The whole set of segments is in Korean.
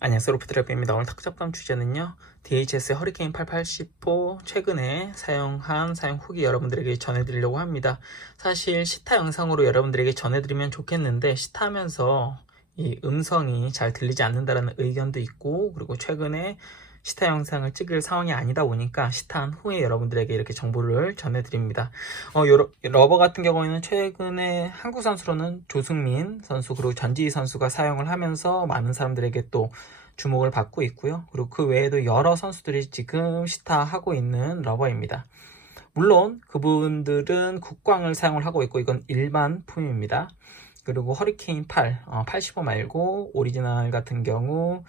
안녕하세요, 로프트랩입니다. 오늘 탁잡담 주제는요, DHS의 허리케인 880호 최근에 사용한 사용 후기 여러분들에게 전해드리려고 합니다. 사실 시타 영상으로 여러분들에게 전해드리면 좋겠는데 시타하면서 이 음성이 잘 들리지 않는다는 의견도 있고, 그리고 최근에 시타 영상을 찍을 상황이 아니다 보니까 시타한 후에 여러분들에게 이렇게 정보를 전해드립니다. 요 러버 같은 경우에는 최근에 한국 선수로는 조승민 선수 그리고 전지희 선수가 사용을 하면서 많은 사람들에게 또 주목을 받고 있고요. 그리고 그 외에도 여러 선수들이 지금 시타하고 있는 러버입니다. 물론 그분들은 국광을 사용을 하고 있고 이건 일반 품입니다. 그리고 허리케인 85 말고 오리지널 같은 경우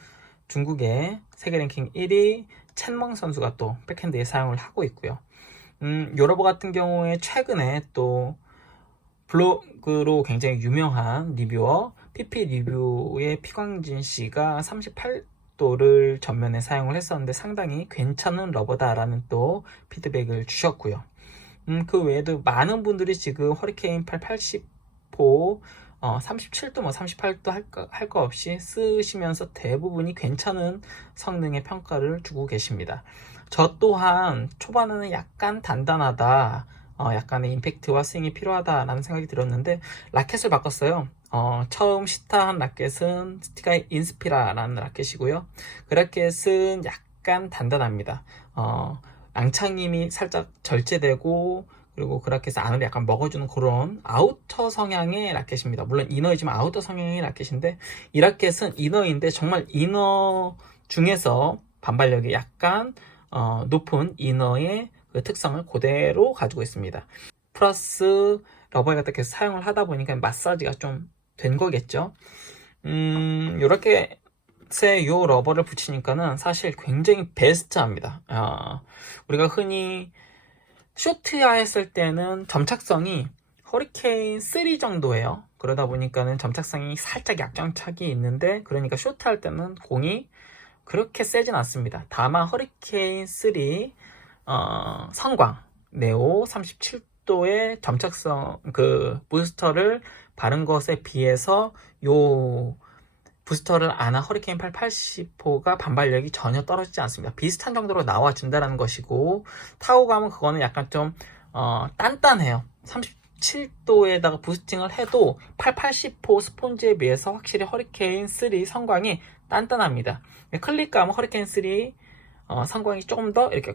중국의 세계 랭킹 1위 첸멍 선수가 또 백핸드에 사용을 하고 있고요. 요러버 같은 경우에 최근에 또 블로그로 굉장히 유명한 리뷰어 PP 리뷰의 피광진 씨가 38도를 전면에 사용을 했었는데 상당히 괜찮은 러버다라는 또 피드백을 주셨고요. 그 외에도 많은 분들이 지금 허리케인 880호 37도 38도 할 거 없이 쓰시면서 대부분이 괜찮은 성능의 평가를 주고 계십니다. 저 또한 초반에는 약간 단단하다, 약간의 임팩트와 스윙이 필요하다라는 생각이 들었는데 라켓을 바꿨어요. 처음 시타한 라켓은 스티가 인스피라라는 라켓이고요. 그 라켓은 약간 단단합니다. 낭창임이 살짝 절제되고, 그리고 그 라켓을 안으로 약간 먹어주는 그런 아우터 성향의 라켓입니다. 물론 이너이지만 아우터 성향의 라켓인데, 이 라켓은 이너인데 정말 이너 중에서 반발력이 약간 높은 이너의 그 특성을 그대로 가지고 있습니다. 플러스 러버에 갖다 계속 사용을 하다 보니까 마사지가 좀 된 거겠죠. 이렇게 요 러버를 붙이니까는 사실 굉장히 베스트합니다. 우리가 흔히 쇼트야 했을 때는 점착성이 허리케인 3 정도예요. 그러다 보니까는 점착성이 살짝 약점착이 있는데, 그러니까 쇼트 할 때는 공이 그렇게 세진 않습니다. 다만 허리케인 3 성광 네오 37도의 점착성 그 부스터를 바른 것에 비해서 요 부스터를 안한 허리케인 880호가 반발력이 전혀 떨어지지 않습니다. 비슷한 정도로 나와준다는 것이고, 타고 가면 그거는 약간 좀 단단해요. 37도에다가 부스팅을 해도 880호 스폰지에 비해서 확실히 허리케인 3 성광이 단단합니다. 클릭감은 허리케인 3 성광이 조금 더 이렇게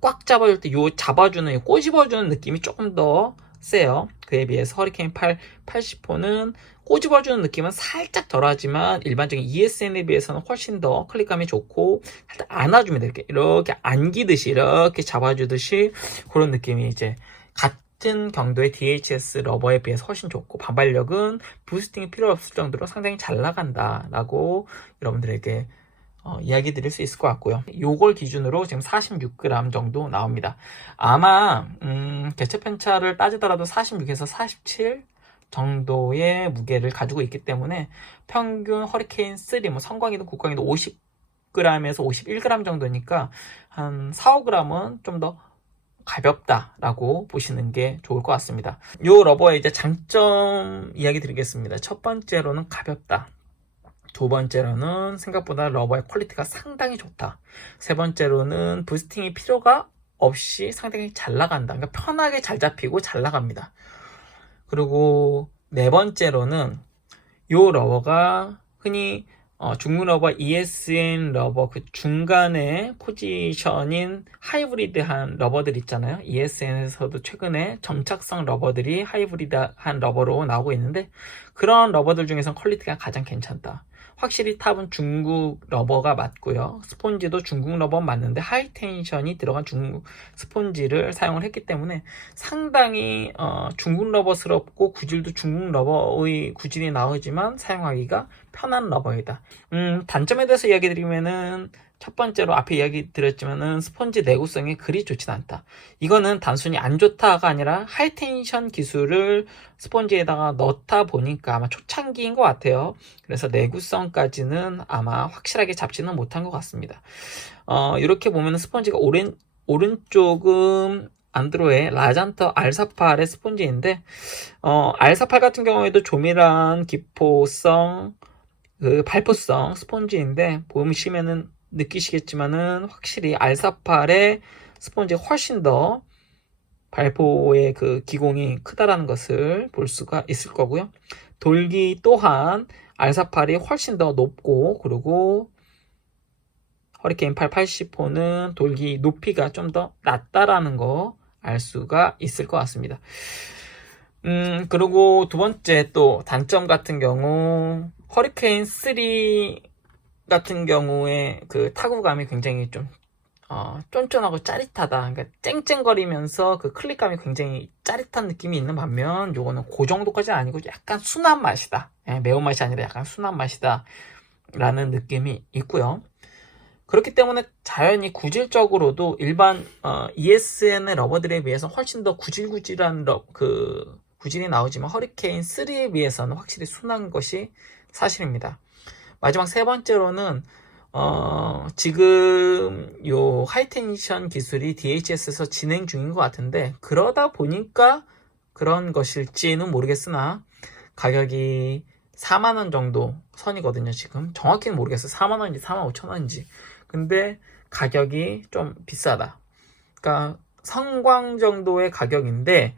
꽉 잡아줄 때 잡아주는 꼬집어주는 느낌이 조금 더 세요. 그에 비해서 허리케인 80호는 꼬집어주는 느낌은 살짝 덜하지만 일반적인 ESN에 비해서는 훨씬 더 클릭감이 좋고, 살짝 안아주면 이렇게 안기듯이 이렇게 잡아주듯이 그런 느낌이 이제 같은 경도의 DHS 러버에 비해서 훨씬 좋고, 반발력은 부스팅이 필요 없을 정도로 상당히 잘 나간다 라고 여러분들에게 이야기 드릴 수 있을 것 같고요. 요걸 기준으로 지금 46g 정도 나옵니다. 아마 개체 편차를 따지더라도 46에서 47 정도의 무게를 가지고 있기 때문에 평균 허리케인 3, 뭐 성광이든 국광이든 50g에서 51g 정도니까 한 4, 5g은 좀 더 가볍다라고 보시는 게 좋을 것 같습니다. 요 러버의 이제 장점 이야기 드리겠습니다. 첫 번째로는 가볍다. 두 번째로는 생각보다 러버의 퀄리티가 상당히 좋다. 세 번째로는 부스팅이 필요가 없이 상당히 잘 나간다. 그러니까 편하게 잘 잡히고 잘 나갑니다. 그리고 네 번째로는 요 러버가 흔히 중국 러버 ESN 러버 그 중간에 포지션인 하이브리드한 러버들 있잖아요. ESN에서도 최근에 점착성 러버들이 하이브리드한 러버로 나오고 있는데, 그런 러버들 중에서 퀄리티가 가장 괜찮다. 확실히 탑은 중국 러버가 맞고요. 스폰지도 중국 러버 맞는데 하이텐션이 들어간 중국 스폰지를 사용을 했기 때문에 상당히 중국 러버스럽고 구질도 중국 러버의 구질이 나오지만 사용하기가 편한 러버이다. 단점에 대해서 이야기 드리면은, 첫 번째로 앞에 이야기 드렸지만은 스펀지 내구성이 그리 좋진 않다. 이거는 단순히 안 좋다가 아니라 하이텐션 기술을 스펀지에다가 넣다 보니까 아마 초창기인 것 같아요. 그래서 내구성까지는 아마 확실하게 잡지는 못한 것 같습니다. 이렇게 보면 스펀지가 오른쪽은 안드로의 라잔터 R48의 스폰지인데, R48 같은 경우에도 조밀한 기포성 그 발포성 스펀지인데 보시면은 느끼시겠지만은 확실히 알사팔의 스펀지가 훨씬 더 발포의 그 기공이 크다라는 것을 볼 수가 있을 거고요. 돌기 또한 알사팔이 훨씬 더 높고, 그리고 허리케인 8 80호는 돌기 높이가 좀 더 낮다라는 거 알 수가 있을 것 같습니다. 그리고 두 번째 또 단점 같은 경우, 허리케인 3 같은 경우에 그 타구감이 굉장히 좀 쫀쫀하고 짜릿하다. 그러니까 쨍쨍거리면서 그 클릭감이 굉장히 짜릿한 느낌이 있는 반면, 요거는 그 정도까지는 아니고 약간 순한 맛이다. 매운맛이 아니라 약간 순한 맛이다 라는 느낌이 있고요. 그렇기 때문에 자연히 구질적으로도 일반 ESN의 러버들에 비해서 훨씬 더 구질구질한 구질이 나오지만 허리케인 3에 비해서는 확실히 순한 것이 사실입니다. 마지막 세 번째로는 지금 요 하이텐션 기술이 DHS에서 진행 중인 것 같은데, 그러다 보니까 그런 것일지는 모르겠으나 가격이 4만원 정도 선이거든요. 지금 정확히는 모르겠어요. 4만원인지 45,000원인지. 근데 가격이 좀 비싸다. 그러니까 성광 정도의 가격인데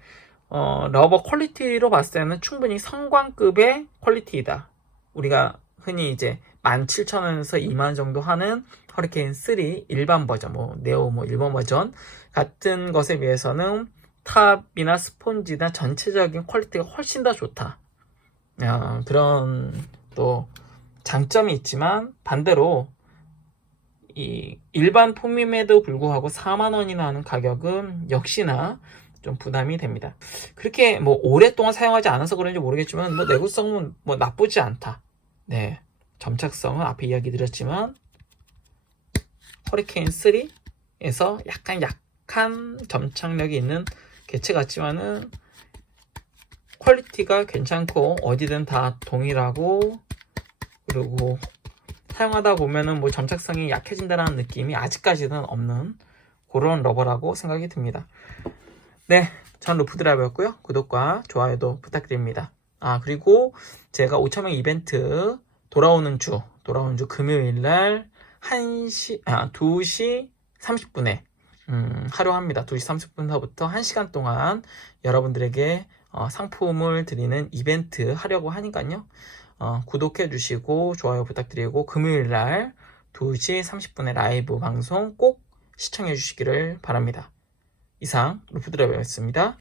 러버 퀄리티로 봤을 때는 충분히 성광급의 퀄리티이다. 우리가 흔히 이제 17,000원에서 2만원 정도 하는 허리케인 3 일반 버전, 네오 일반 버전 같은 것에 비해서는 탑이나 스폰지나 전체적인 퀄리티가 훨씬 더 좋다. 그런 또 장점이 있지만, 반대로 이 일반 폼임에도 불구하고 4만원이나 하는 가격은 역시나 좀 부담이 됩니다. 그렇게 오랫동안 사용하지 않아서 그런지 모르겠지만 내구성은 나쁘지 않다. 네, 점착성은 앞에 이야기 드렸지만 허리케인 3에서 약한 점착력이 있는 개체 같지만은 퀄리티가 괜찮고 어디든 다 동일하고, 그리고 사용하다 보면은 점착성이 약해진다는 느낌이 아직까지는 없는 그런 러버라고 생각이 듭니다. 네, 전 루프드라이버였고요. 구독과 좋아요도 부탁드립니다. 그리고 제가 5,000명 이벤트 돌아오는 주 금요일날 2시 30분에 하려 합니다. 2시 30분서부터 1시간 동안 여러분들에게 상품을 드리는 이벤트 하려고 하니까요. 구독해 주시고 좋아요 부탁드리고, 금요일날 2시 30분에 라이브 방송 꼭 시청해 주시기를 바랍니다. 이상 루프드라이버였습니다.